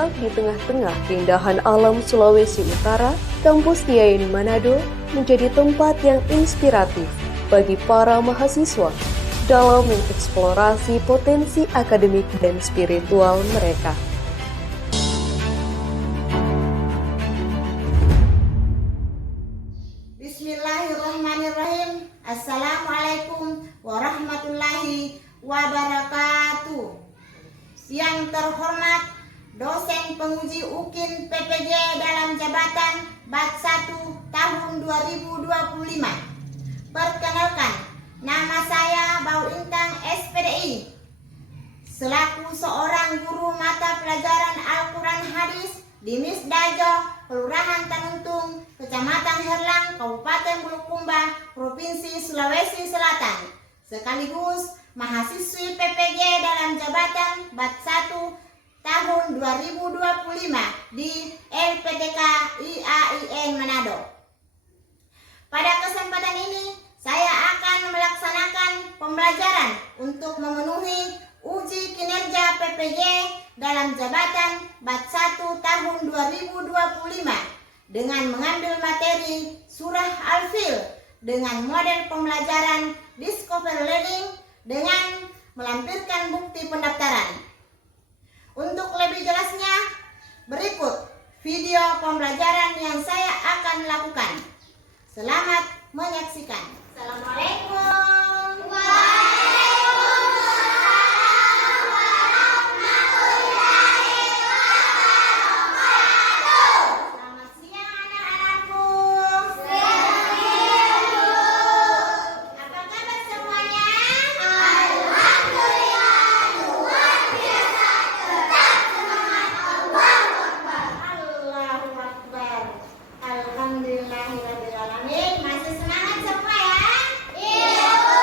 Terletak di tengah-tengah keindahan alam Sulawesi Utara, kampus IAIN Manado menjadi tempat yang inspiratif bagi para mahasiswa dalam mengeksplorasi potensi akademik dan spiritual mereka. Bismillahirrahmanirrahim. Assalamualaikum warahmatullahi wabarakatuh. Yang terhormat dosen penguji UKIN PPJ dalam jabatan Bat 1 tahun 2025. Perkenalkan, nama saya Bau Intang SPDI. Selaku seorang guru mata pelajaran Al-Quran Hadis di Misdajo, Kelurahan Tanuntung, Kecamatan Herlang, Kabupaten Bulukumba, Provinsi Sulawesi Selatan, sekaligus mahasiswi PPG dalam jabatan Bat 1 tahun 2025 di LPTK IAIN Manado. Pada kesempatan ini, saya akan melaksanakan pembelajaran untuk memenuhi uji kinerja PPG dalam jabatan Bat 1 tahun 2025 dengan mengambil materi Surah Al-Fil dengan model pembelajaran Discover Learning dengan melampirkan bukti pendaftaran. Untuk lebih jelasnya, berikut video pembelajaran yang saya akan lakukan. Selamat menyaksikan. Assalamualaikum. Masih semangat semua ya? Iya.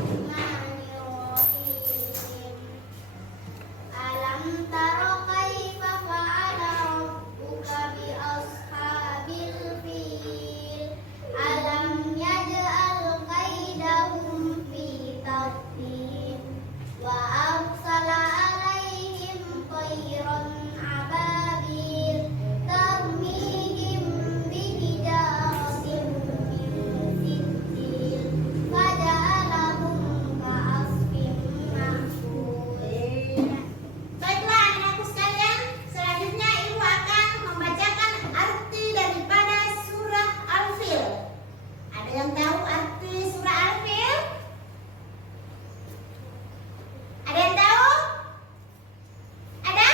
Bismillahirrahmanirrahim. Alam tara kaifa fa'ala rabbuka bi ashabil fil. Alam yaj'al kaidahum fi tadlil. Wa arsala 'alaihim tayran ababil tarmihim bihijaratin min sijil faja'alahum ka'asfin ma'kul. Baiklah anak-anakku sekalian, selanjutnya ibu akan membacakan arti daripada surah Al-Fil. Ada yang tahu arti surah Al-Fil? Ada yang tahu? Ada?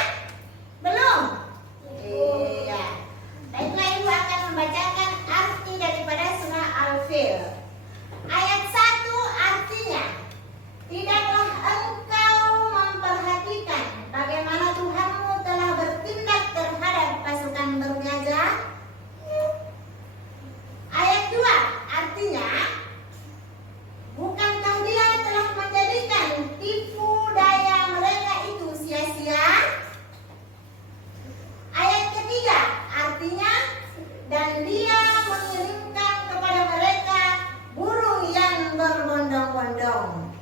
Belum? Iya. Baiklah ibu akan membacakan arti daripada surah Al-Fil. Ayat 1 artinya, tidaklah engkau memperhatikan bagaimana Tuhanmu telah bertindak terhadap pasukan bergajah. Ayat 2 artinya, bukankah dia telah menjadikan tipu daya mereka itu sia-sia? Ayat ketiga artinya, dan dia mengirimkan kepada mereka burung yang berbondong-bondong.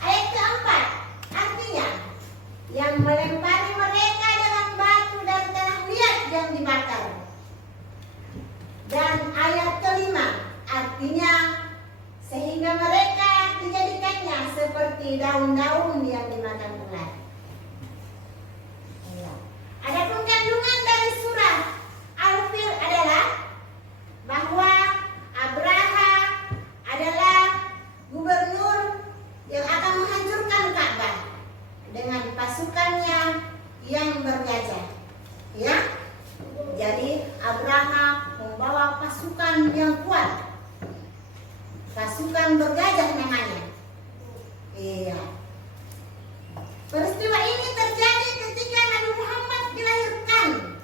Ayat keempat artinya, yang melempari mereka dengan batu dan tanah liat yang dibakar. Dan ayat kelima artinya, sehingga mereka dijadikannya seperti daun-daun yang dimakan ulat. Adapun kandungan dari surah Al-Fil adalah bahwa Abraha adalah gubernur yang akan menghancurkan Ka'bah dengan pasukannya yang bergajah. Ya, jadi Abraha membawa pasukan yang kuat, pasukan bergajah namanya. Iya. Peristiwa ini terjadi ketika Nabi Muhammad dilahirkan.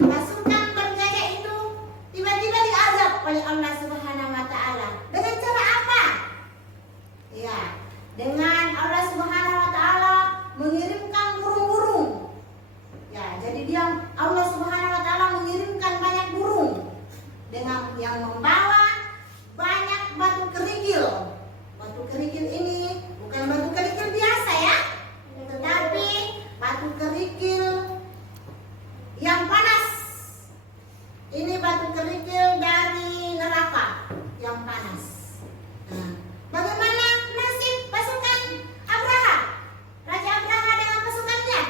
Pasukan bergajah itu tiba-tiba diazab oleh Allah Subhanahu wa taala. Dengan cara apa? Ya, dengan Allah Subhanahu wa taala mengirimkan burung-burung. Ya, jadi Allah Subhanahu wa taala mengirimkan banyak burung dengan yang membawa banyak batu kerikil. Batu kerikil ini bukan batu kerikil biasa ya, tetapi batu kerikil yang panas. Ini batu kerikil dari neraka yang panas. Nah, bagaimana nasib pasukan Abraha? Raja Abraha dengan pasukannya.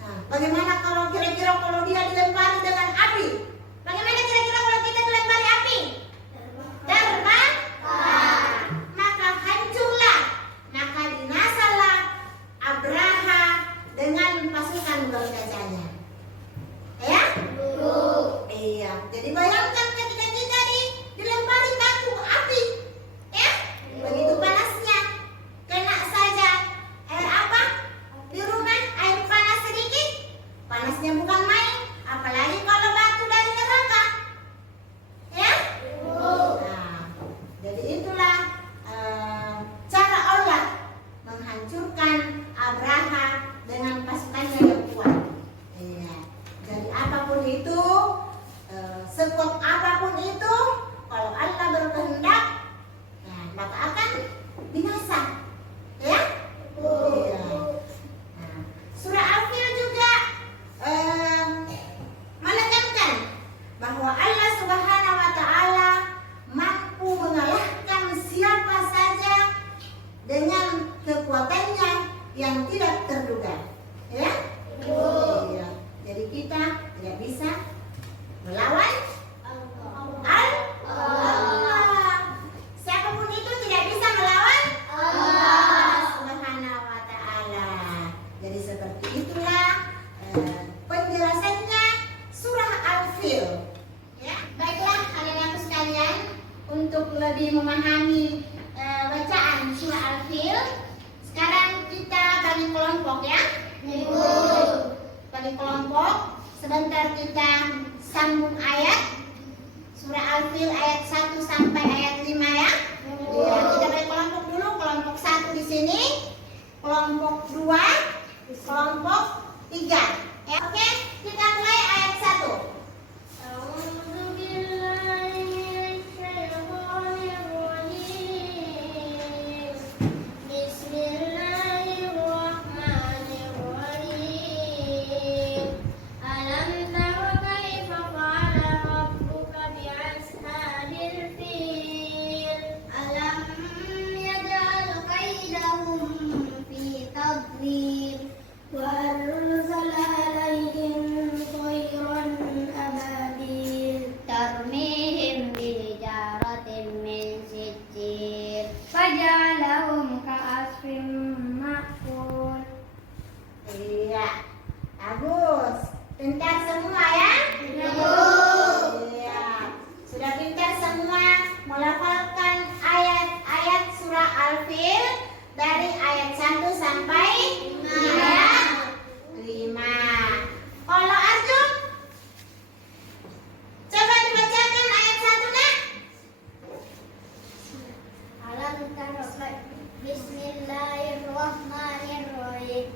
Nah, bagaimana kalau kira-kira kalau dia dilempari dengan api? Bagaimana kira-kira kalau kita dilempari api? Terbang. Maka hancurlah, maka binasalah Abraha dengan pasukan bergajahnya. Ya? Iya. Jadi bayangkan ketika kita dilempari batu api, ya? Begitu panasnya, kena saja air apa? Di rumah air panas sedikit, panasnya bukan main. Apalagi kalau batu dari neraka, ya? Nah, jadi itulah cara Allah menghancurkan Abraha dengan pasukannya yang kuat. Iya. Jadi apapun itu, sekuat apapun itu, kalau Allah berkehendak, nah, maka akan binasa. Ya? Iya. Nah, surah Al-Fil juga menekankan bahwa Allah Subhanahu wa taala mampu mengalahkan siapa saja dengan kekuatannya yang tidak terduga. Ya? Iya. Jadi kita tidak bisa melawan Allah. Siapapun itu tidak bisa melawan Allah Subhanahu wa taala. Jadi seperti itulah penjelasannya surah Al-Fil. Ya, baiklah anak-anakku sekalian, untuk lebih memahami bacaan surah Al-Fil, sekarang kita bagi kelompok ya. Bagi kelompok, sebentar kita sambung ayat surah Al-Fil ayat 1 sampai ayat 5 ya. Ya, kita bagi kelompok dulu. Kelompok 1 di sini, kelompok 2, kelompok 3. Ya, oke, kita mulai ayat 1. وأرسل عليهم طيرا أبابيل ترميهم بحجارة من سجيل فجعلهم كعصف مأكول. Iya, bagus. Pintar semua ya? Iya. Sudah pintar semua melafalkan ayat-ayat surah Al-Fil dari ayat 1 sampai 5. Kalau Arjun, coba dibacakan ayat 1 nak. Alam tara Bismillahirrahmanirrahim.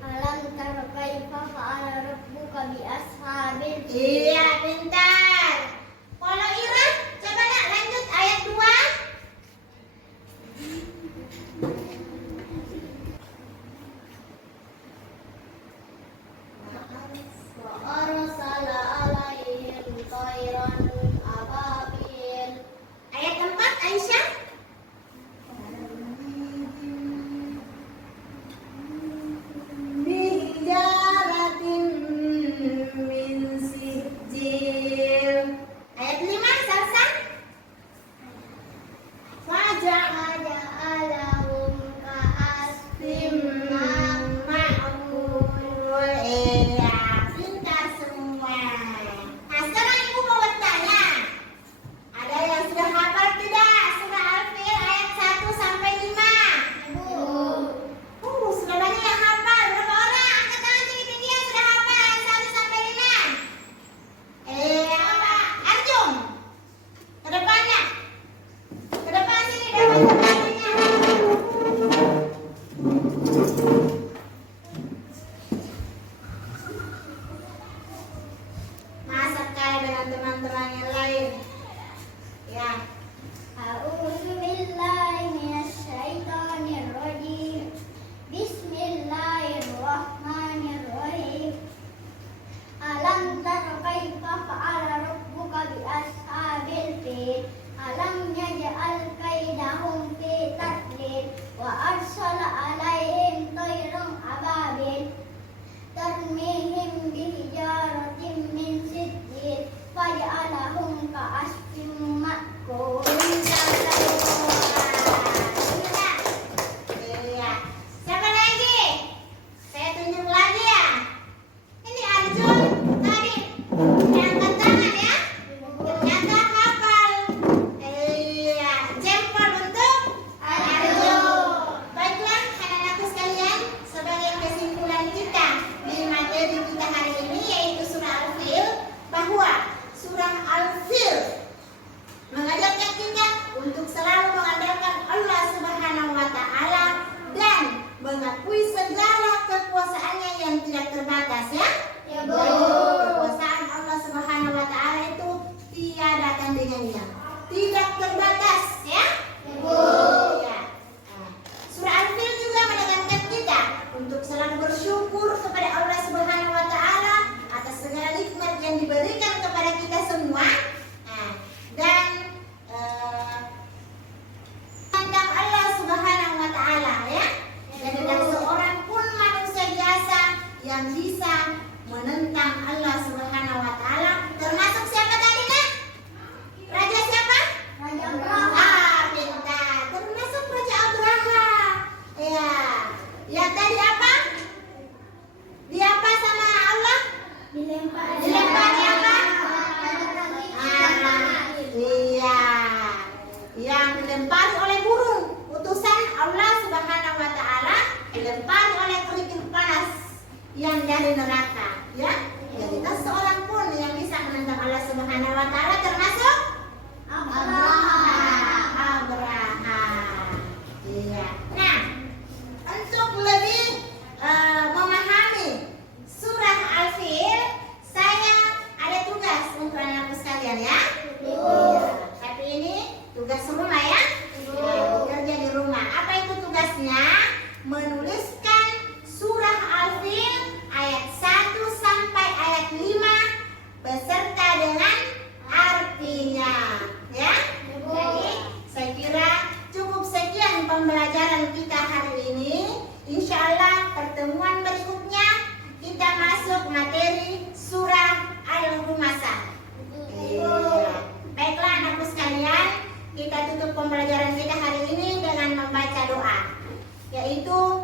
Alam tara kaifa fa'ala rabbuka bi ashabil fil. Iya, pintar. Kalau Ira, coba nak lanjut ayat 2. Arsala alaihim tayran ababil. Ayat 4 Aisyah. Bihijaratin min sijil. Ayat 5 Salsa. Faja'alahum ka'asfin Ma'mul. Iya, pintar semua. Nah, sekarang ibu mau bertanya. Ada yang sudah hafal tidak surah Al-Fil ayat 1 sampai 5? Sudah banyak yang hafal. Berapa orang? Angkat tangan tinggi-tinggi yang sudah hafal ayat 1 sampai 5. Apa? Arjun. Ke depannya. Ke depan sini dapat tangannya. Masa kayak dengan teman-teman yang lain. Ya. A'udzu billahi minasy syaithanir rajim. Bismillahirrahmanirrahim. Alam tara kaifa fa'ala rabbuka bi ashabil fil. Alam yaj'al kaidahum fi tadlil wa arsala alaihim tayran ababil tarmihim bihijaratin min sijil faj'alahum ka'asfin ma'kul. Iya. Siapa lagi? Saya tunjuk lagi ya. Ini Arjun tadi angkat tangan ya. Ternyata hafal. Iya. Jempol untuk Arjun. Baiklah anak-anakku sekalian, sebagai kesimpulan kita di materi kita hari ini yaitu surah Al-Fil, bahwa surah Al-Fil mengajarkan kita untuk selalu mengandalkan Allah Subhanahu wa taala dan mengakui segala kekuasaannya yang tidak terbatas ya. Ya, Bu. Kekuasaan Allah Subhanahu wa taala itu tiada tandingannya. Tidak terbatas ya. Ya. Nah, surah Al-Fil juga menekankan kita untuk selalu bersyukur kepada Allah Subhanahu wa taala atas segala nikmat yang diberikan kepada kita semua. Nah, dan tentang Allah Subhanahu wa taala ya. Dan tidak seorang pun manusia biasa yang bisa menentang Allah Subhanahu wa taala. Termasuk siapa tadi nak? Raja siapa? Raja Abraha. Ah, pintar. Termasuk Raja Abraha. Ya. Yang tadi apa? Diapa sama Allah? Dilempari apa? Iya. Yang dilempari oleh burung. Utusan Allah Subhanahu wa taala dilempari oleh kerikil panas yang dari neraka, ya. Jadi tak seorang pun yang bisa menentang dalam Allah Subhanahu wa taala termasuk Abraham. Iya. Nah, untuk lebih memahami surah Al-Fil, saya ada tugas untuk anak-anakku sekalian ya. Iya. Tapi ini tugas rumah ya. Kerja di rumah. Apa itu tugasnya? Menuliskan surah Al-Fil ayat 1 sampai ayat 5 beserta dengan artinya ya. Jadi saya kira cukup sekian pembelajaran kita hari ini. Insya Allah pertemuan berikutnya kita masuk materi surah Al-Humasah. Baiklah anakku sekalian, kita tutup pembelajaran kita hari ini dengan membaca doa, yaitu